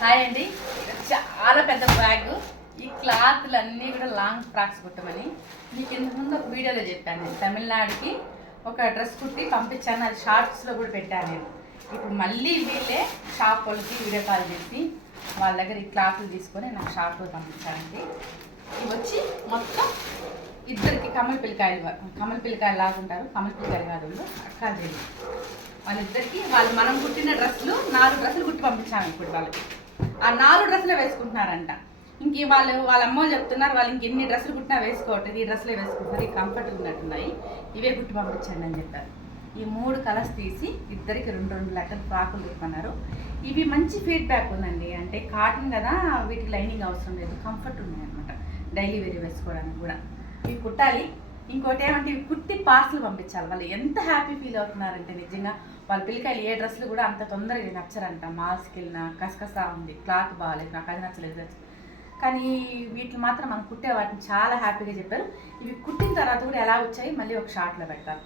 Hi అండి. చాలా పెద్ద బ్యాగ్. ఈ క్లాత్లు అన్నీ కూడా లాంగ్ ఫ్రాక్స్ కుట్టమని మీకు ఇంతకుముందు ఒక వీడియోలో చెప్పాను. నేను తమిళనాడుకి ఒక డ్రెస్ కుట్టి పంపించాను. అది షార్ట్స్లో కూడా పెట్టాను నేను. ఇప్పుడు మళ్ళీ వీళ్ళే షాప్ వాళ్ళకి వీడియో కాల్ చేసి వాళ్ళ దగ్గర ఈ క్లాత్లు తీసుకొని నాకు షాప్లో పంపించానండి. ఇవి వచ్చి మొత్తం ఇద్దరికి కమల పిల్లకాయలు లాగుంటారు. కమల పిల్లకాయలు కాదు, అక్కా చెల్లి వాళ్ళిద్దరికి మనం కుట్టిన డ్రెస్సులు 4 డ్రెస్సులు కుట్టి పంపించాము. ఇప్పుడు వాళ్ళకి ఆ 4 డ్రెస్సులే వేసుకుంటున్నారంట. ఇంక వాళ్ళ అమ్మ చెప్తున్నారు, వాళ్ళు ఇంకెన్ని డ్రెస్సులు కుట్టినా వేసుకోవట్లేదు, ఈ డ్రెస్సులే వేసుకుంటారు, ఈ కంఫర్ట్ ఉన్నట్టున్నాయి, ఇవే కుట్టి పంపించండి అని చెప్పారు. ఈ 3 కలర్స్ తీసి ఇద్దరికి 2 లెక్కలు ఫ్రాకులు కుట్టుకున్నారు. ఇవి మంచి ఫీడ్బ్యాక్ ఉందండి. అంటే కాటన్ కదా, వీటికి లైనింగ్ అవసరం లేదు, కంఫర్ట్ ఉన్నాయి అనమాట, డైలీ వేర్ వేసుకోవడానికి కూడా. ఇవి కుట్టాలి. ఇంకోటి ఏమంటే ఇవి కుట్టి పార్సల్ పంపించాలి. వాళ్ళు ఎంత హ్యాపీ ఫీల్ అవుతున్నారంటే నిజంగా వాళ్ళ పిల్లకాయలు ఏ డ్రెస్సులు కూడా అంత తొందరగా నచ్చరంట. మాల్స్కి వెళ్ళినా కసకసా ఉంది, క్లాత్ బాగాలేదు, నాకు అది నచ్చలేదు. కానీ వీటిని మాత్రం మనం కుట్టే వాటిని చాలా హ్యాపీగా చెప్పారు. ఇవి కుట్టిన తర్వాత కూడా ఎలా వచ్చాయి మళ్ళీ ఒక షార్ట్లో పెడతారు.